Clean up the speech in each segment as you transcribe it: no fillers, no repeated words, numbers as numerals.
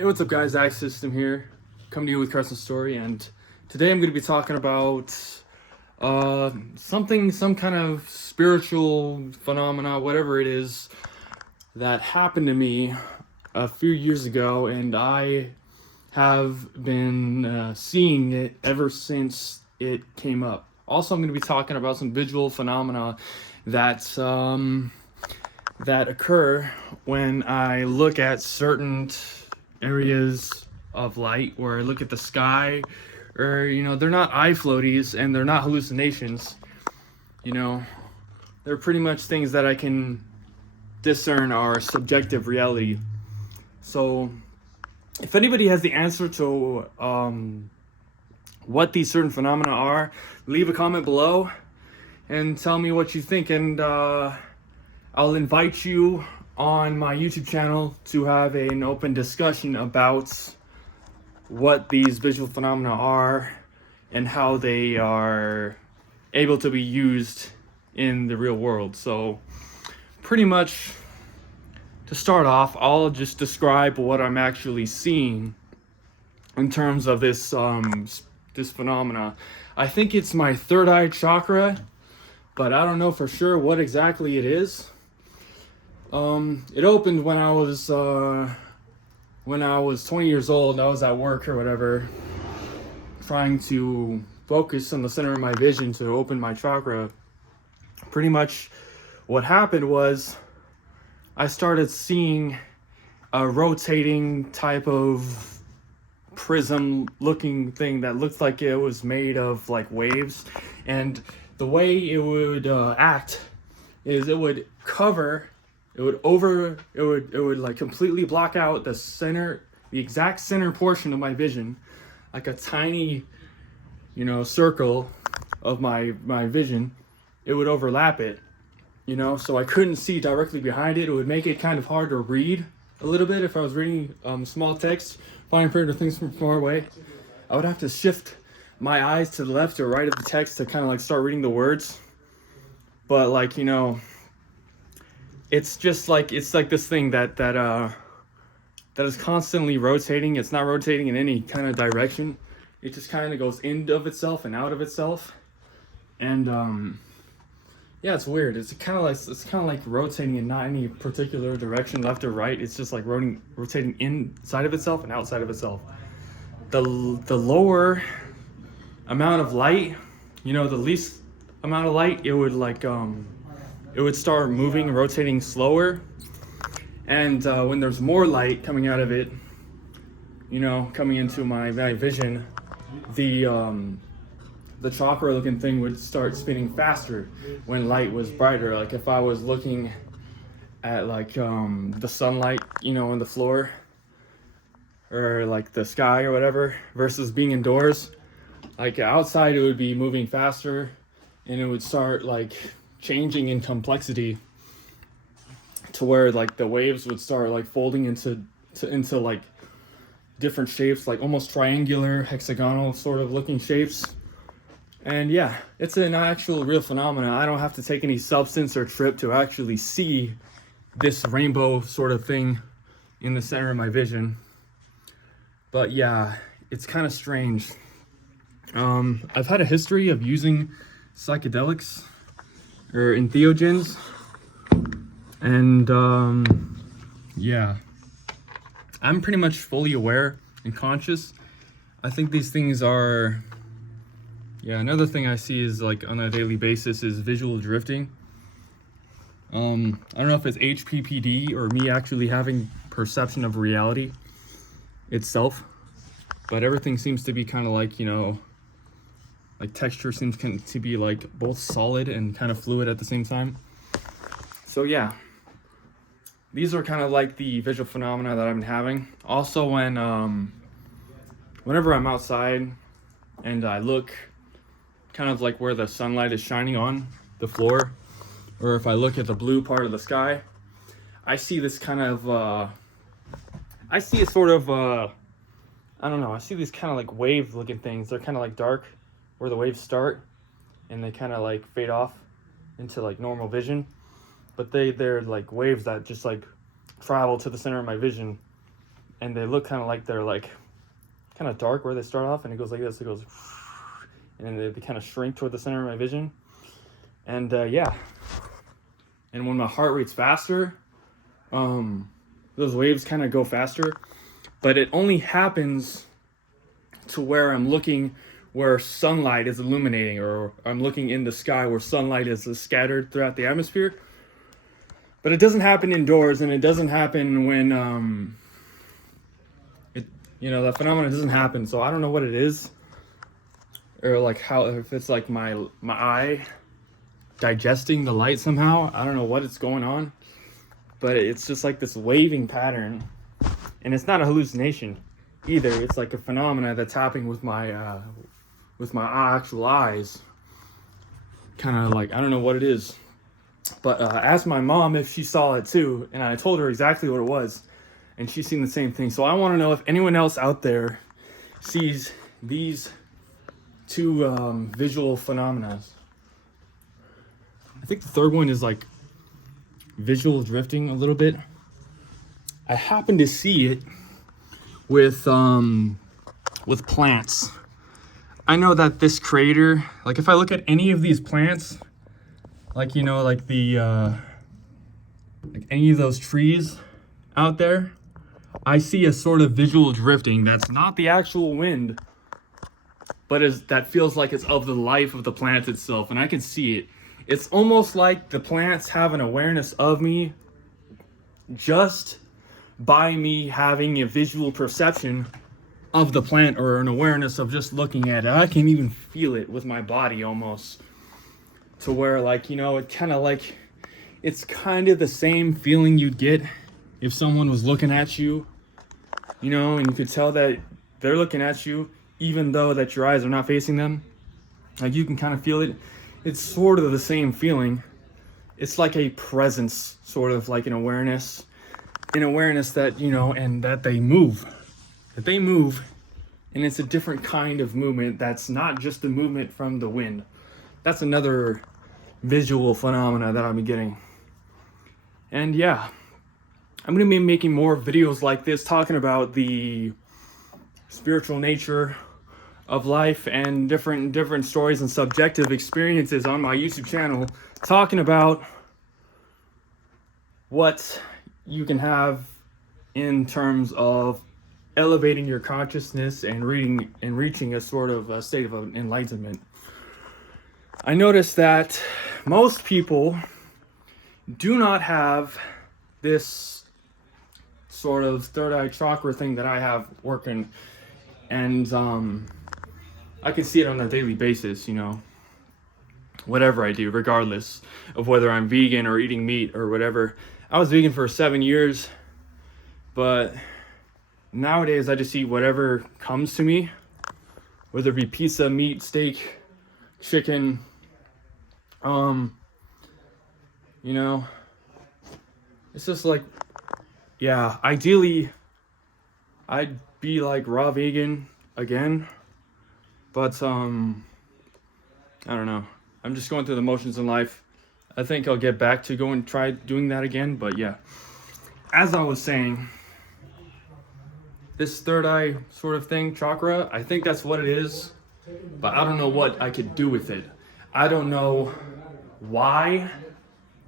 Hey, what's up guys, Axe System here, coming to you with Carson's story, and today I'm going to be talking about some kind of spiritual phenomena, whatever it is, that happened to me a few years ago, and I have been seeing it ever since it came up. Also, I'm going to be talking about some visual phenomena that that occur when I look at certain areas of light, or I look at the sky, or they're not eye floaties and they're not hallucinations. They're pretty much things that I can discern are subjective reality. So if anybody has the answer to what these certain phenomena are, leave a comment below and tell me what you think, and I'll invite you on my YouTube channel to have an open discussion about what these visual phenomena are and how they are able to be used in the real world. So pretty much, to start off, I'll just describe what I'm actually seeing in terms of this phenomena. I think it's my third eye chakra, but I don't know for sure what exactly it is. It opened when I was 20 years old. I was at work or whatever, trying to focus on the center of my vision to open my chakra. Pretty much what happened was I started seeing a rotating type of prism looking thing that looked like it was made of like waves, and the way it would act is it would like completely block out the exact center portion of my vision, like a tiny, circle of my vision. It would overlap it, so I couldn't see directly behind it. It would make it kind of hard to read a little bit if I was reading small text, fine print, or things from far away. I would have to shift my eyes to the left or right of the text to kind of like start reading the words. But like, it's like this thing that is constantly rotating. It's not rotating in any kind of direction. It just kind of goes in of itself and out of itself. And yeah, it's weird. It's kind of like rotating in not any particular direction, left or right. It's just like rotating inside of itself and outside of itself. The lower amount of light, the least amount of light, it would like it would start moving, rotating slower. And when there's more light coming out of it, coming into my vision, the chakra looking thing would start spinning faster when light was brighter. Like if I was looking at like the sunlight, on the floor, or like the sky or whatever, versus being indoors, like outside it would be moving faster, and it would start like changing in complexity to where like the waves would start like folding into like different shapes, like almost triangular, hexagonal sort of looking shapes. And yeah, it's an actual real phenomenon. I don't have to take any substance or trip to actually see this rainbow sort of thing in the center of my vision. But yeah, it's kind of strange. I've had a history of using psychedelics or entheogens, and yeah, I'm pretty much fully aware and conscious. I think these things are, another thing I see is like on a daily basis is visual drifting. I don't know if it's HPPD or me actually having perception of reality itself, but everything seems to be kind of like, like texture seems to be like both solid and kind of fluid at the same time. So yeah, these are kind of like the visual phenomena that I've been having. Also, whenever I'm outside and I look kind of like where the sunlight is shining on the floor, or if I look at the blue part of the sky, I see this kind of I see a sort of I don't know, I see these kind of like wave looking things. They're kind of like dark where the waves start, and they kind of like fade off into like normal vision, but they're like waves that just like travel to the center of my vision. and they look kind of like they're like kind of dark where they start off, and it goes like this. It goes, and then they kind of shrink toward the center of my vision. And yeah, and when my heart rate's faster, those waves kind of go faster, but it only happens to where I'm looking where sunlight is illuminating, or I'm looking in the sky where sunlight is scattered throughout the atmosphere. But it doesn't happen indoors, and it doesn't happen when that phenomenon doesn't happen. So I don't know what it is, or like how, if it's like my eye digesting the light somehow. I don't know what it's going on, but it's just like this waving pattern, and it's not a hallucination either. It's like a phenomena that's happening with my actual eyes. Kind of like, I don't know what it is, but asked my mom if she saw it too, and I told her exactly what it was, and she's seen the same thing. So I want to know if anyone else out there sees these two visual phenomena. I think the third one is like visual drifting a little bit. I happen to see it with plants. I know that this creator, like if I look at any of these plants, like like the like any of those trees out there, I see a sort of visual drifting that's not the actual wind, but that feels like it's of the life of the plant itself, and I can see it. It's almost like the plants have an awareness of me just by me having a visual perception of the plant, or an awareness of just looking at it. I can even feel it with my body almost, to where like, it kind of like, it's kind of the same feeling you'd get if someone was looking at you, and you could tell that they're looking at you even though that your eyes are not facing them. Like you can kind of feel it. It's sort of the same feeling. It's like a presence, sort of like an awareness that, and that they move. And it's a different kind of movement that's not just the movement from the wind. That's another visual phenomena that I'll be getting. And yeah, I'm going to be making more videos like this, talking about the spiritual nature of life and different stories and subjective experiences on my YouTube channel, talking about what you can have in terms of elevating your consciousness and reaching a sort of a state of enlightenment. I noticed that most people do not have this sort of third eye chakra thing that I have working, and I can see it on a daily basis, whatever I do, regardless of whether I'm vegan or eating meat or whatever. I was vegan for 7 years, but nowadays I just eat whatever comes to me, whether it be pizza, meat, steak, chicken, it's just like, yeah, ideally I'd be like raw vegan again, but I don't know. I'm just going through the motions in life. I think I'll get back to go and try doing that again, but yeah. As I was saying, this third eye sort of thing, chakra, I think that's what it is, but I don't know what I could do with it. I don't know why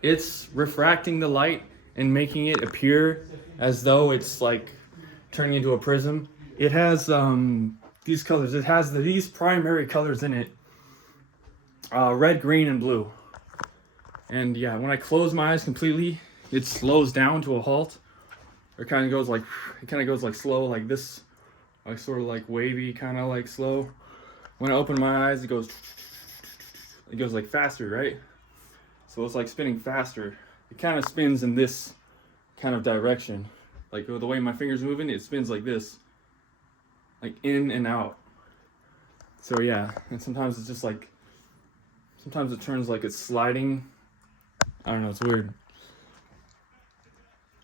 it's refracting the light and making it appear as though it's like turning into a prism. It has these colors. It has these primary colors in it, red, green, and blue. And yeah, when I close my eyes completely, it slows down to a halt. It kind of goes like slow, like this, like sort of like wavy, kind of like slow. When I open my eyes, it goes like faster, right? So it's like spinning faster. It kind of spins in this kind of direction. Like the way my fingers moving, it spins like this, like in and out. So yeah, and sometimes it's just like, sometimes it turns like it's sliding. I don't know, it's weird.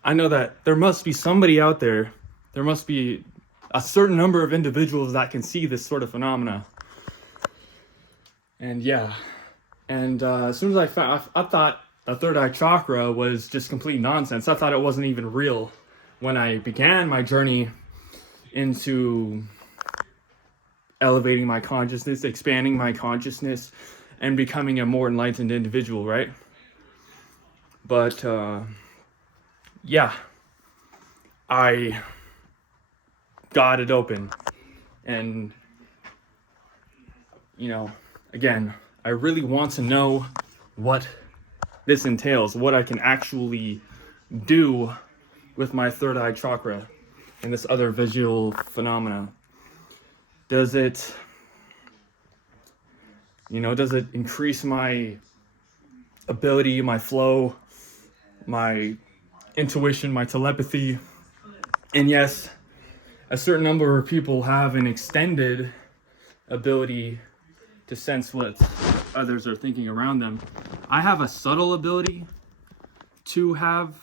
I know that there must be somebody out there, there must be a certain number of individuals that can see this sort of phenomena. And yeah, and as soon as I thought the third eye chakra was just complete nonsense. I thought it wasn't even real. when I began my journey into elevating my consciousness, expanding my consciousness, and becoming a more enlightened individual, right? But yeah, I got it open. And, you know, again, I really want to know what this entails, what I can actually do with my third eye chakra and this other visual phenomena. Does it, does it increase my ability, my flow, my intuition, my telepathy? And yes, a certain number of people have an extended ability to sense what others are thinking around them. I have a subtle ability to have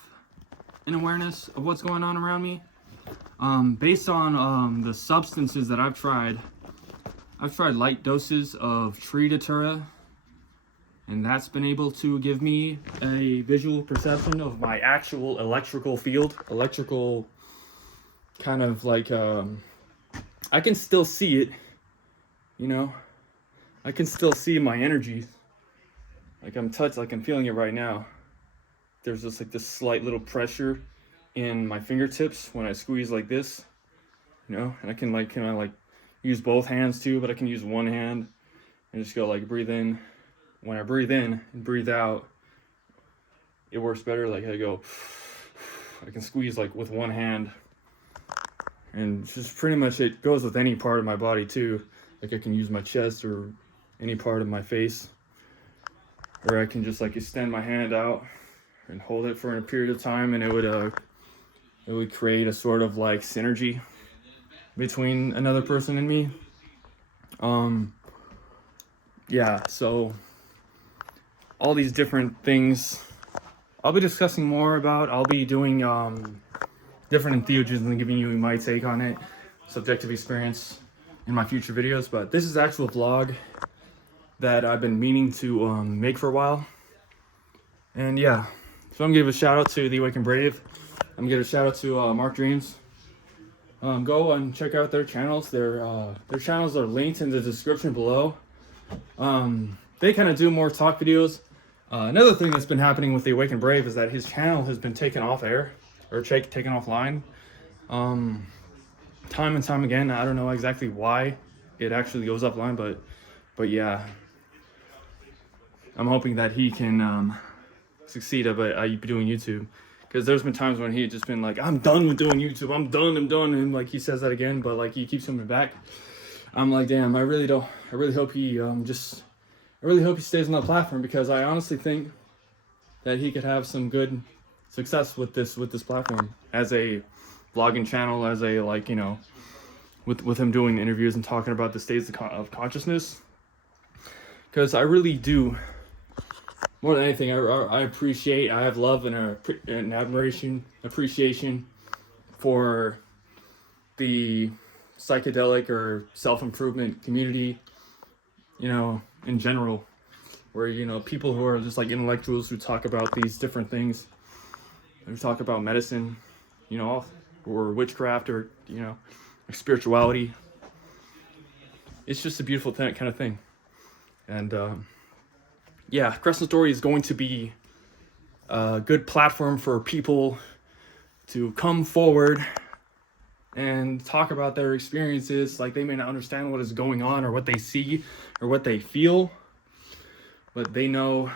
an awareness of what's going on around me. Based on the substances that I've tried light doses of tree datura, and that's been able to give me a visual perception of my actual electrical field, electrical kind of like, I can still see it, I can still see my energy. Like I'm feeling it right now. There's just like this slight little pressure in my fingertips when I squeeze like this, and I can use both hands too, but I can use one hand and just go like breathe in. When I breathe in and breathe out, it works better. Like I can squeeze like with one hand, and just pretty much it goes with any part of my body too. Like I can use my chest or any part of my face, or I can just like extend my hand out and hold it for a period of time, and it would create a sort of like synergy between another person and me. Yeah, so all these different things I'll be discussing more about. I'll be doing different entheogens and giving you my take on it, subjective experience, in my future videos. But this is actual vlog that I've been meaning to make for a while. And yeah, so I'm gonna give a shout out to the Awake and Brave. I'm gonna give a shout out to Mark Dreams. Go and check out their channels. Their channels are linked in the description below. They kind of do more talk videos. Another thing that's been happening with the Awake and Brave is that his channel has been taken off air, or taken offline. Time and time again. I don't know exactly why it actually goes offline, but yeah, I'm hoping that he can succeed at doing YouTube, because there's been times when he's just been like, I'm done with doing YouTube, I'm done, and like he says that again, but like he keeps coming back. I'm like, damn, I really hope he stays on that platform, because I honestly think that he could have some good success with this platform as a vlogging channel, as a with him doing interviews and talking about the states of consciousness. Because I really do, more than anything, I appreciate, I have love and admiration, appreciation for the psychedelic or self-improvement community, in general, where, people who are just like intellectuals who talk about these different things, who talk about medicine, or witchcraft, or, spirituality. It's just a beautiful kind of thing. And, yeah, Crescent Story is going to be a good platform for people to come forward and talk about their experiences. Like, they may not understand what is going on or what they see or what they feel, but they know,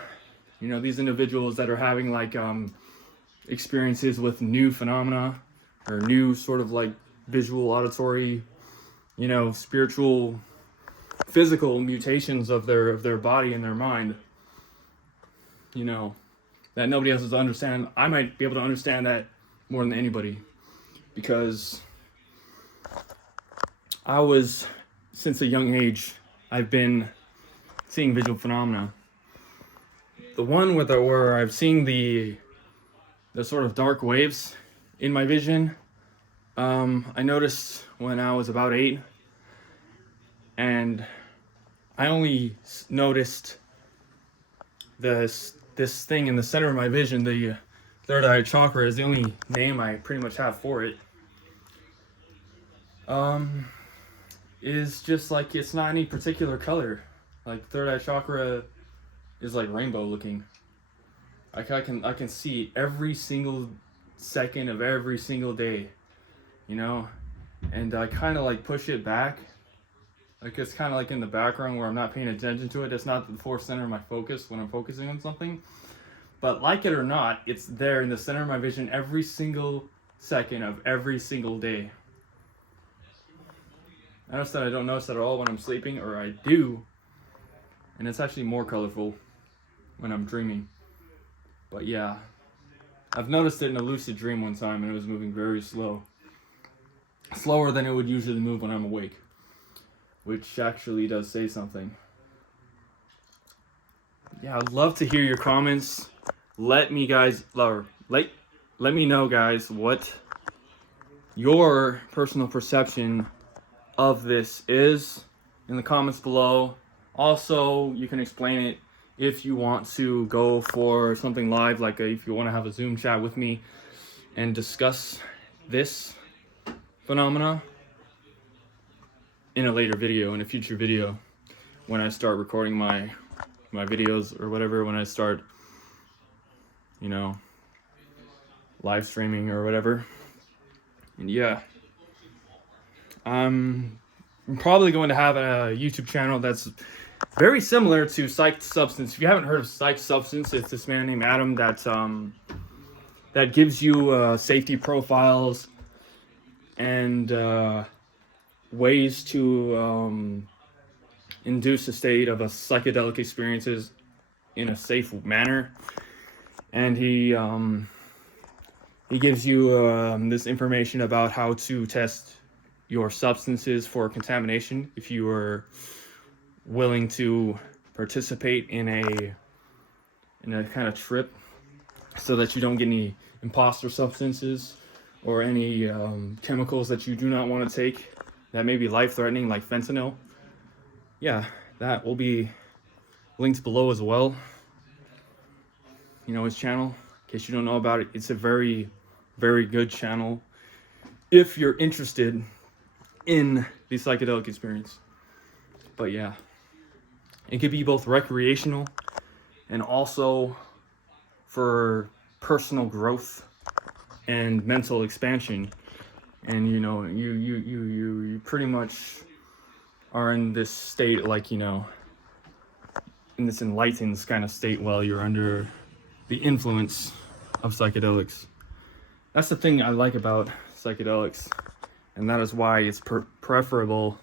these individuals that are having experiences with new phenomena or new sort of like visual, auditory, spiritual, physical mutations of their body and their mind, that nobody else is understand. I might be able to understand that more than anybody, because since a young age, I've been seeing visual phenomena. The one where I've seen the sort of dark waves in my vision, I noticed when I was about 8, and I only noticed this thing in the center of my vision, the third eye chakra is the only name I pretty much have for it. Is just like, it's not any particular color. Like third eye chakra is like rainbow looking. I can see every single second of every single day, you know, and I kind of like push it back. Like it's kind of like in the background where I'm not paying attention to it. It's not the fourth center of my focus when I'm focusing on something. But like it or not, it's there in the center of my vision every single second of every single day. I notice that I don't notice that at all when I'm sleeping, or I do. And it's actually more colorful when I'm dreaming. But yeah, I've noticed it in a lucid dream one time, and it was moving very slow. Slower than it would usually move when I'm awake. Which actually does say something. Yeah, I'd love to hear your comments. Let me know, guys, what your personal perception of this is in the comments below. Also, you can explain it if you want to go for something live, like if you want to have a Zoom chat with me and discuss this phenomena in a later video, in a future video, when I start recording my videos or whatever, when I start, you know, live streaming or whatever. And yeah, I'm probably going to have a YouTube channel that's very similar to Psyched Substance. If you haven't heard of Psyched Substance, it's this man named Adam that gives you safety profiles and ways to induce a state of a psychedelic experiences in a safe manner. And he gives you this information about how to test your substances for contamination if you are willing to participate in a kind of trip, so that you don't get any imposter substances or any chemicals that you do not want to take that may be life-threatening, like fentanyl. Yeah, that will be linked below as well. You know, his channel, in case you don't know about it, it's a very, very good channel if you're interested in the psychedelic experience. But yeah, it could be both recreational and also for personal growth and mental expansion. And you know, you pretty much are in this state, like, you know, in this enlightened kind of state while you're under the influence of psychedelics. That's the thing I like about psychedelics, and that is why it's preferable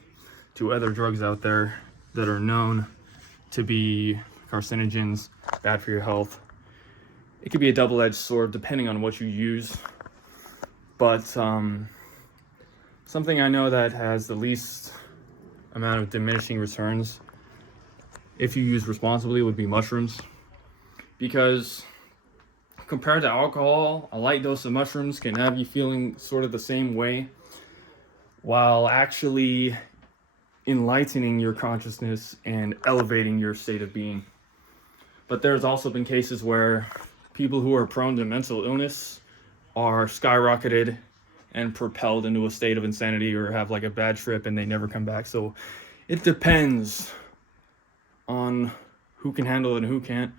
to other drugs out there that are known to be carcinogens, bad for your health. It could be a double-edged sword depending on what you use, but something I know that has the least amount of diminishing returns if you use responsibly would be mushrooms, because compared to alcohol, a light dose of mushrooms can have you feeling sort of the same way while actually enlightening your consciousness and elevating your state of being. But there's also been cases where people who are prone to mental illness are skyrocketed and propelled into a state of insanity, or have like a bad trip and they never come back. So it depends on who can handle it and who can't.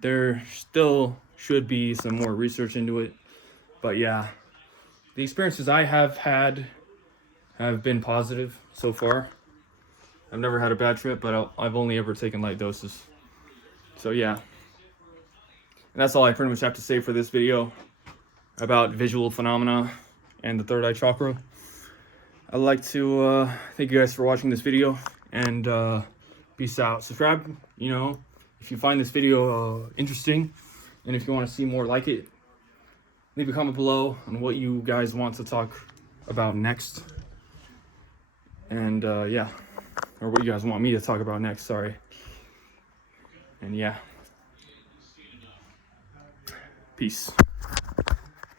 There still should be some more research into it. But yeah, the experiences I have had have been positive so far. I've never had a bad trip, but I've only ever taken light doses. So yeah, and that's all I pretty much have to say for this video about visual phenomena and the third eye chakra. I'd like to thank you guys for watching this video, and peace out. Subscribe, you know, if you find this video interesting, and if you want to see more like it, leave a comment below on what you guys want to talk about next. And yeah, or what you guys want me to talk about next, sorry. And yeah, peace.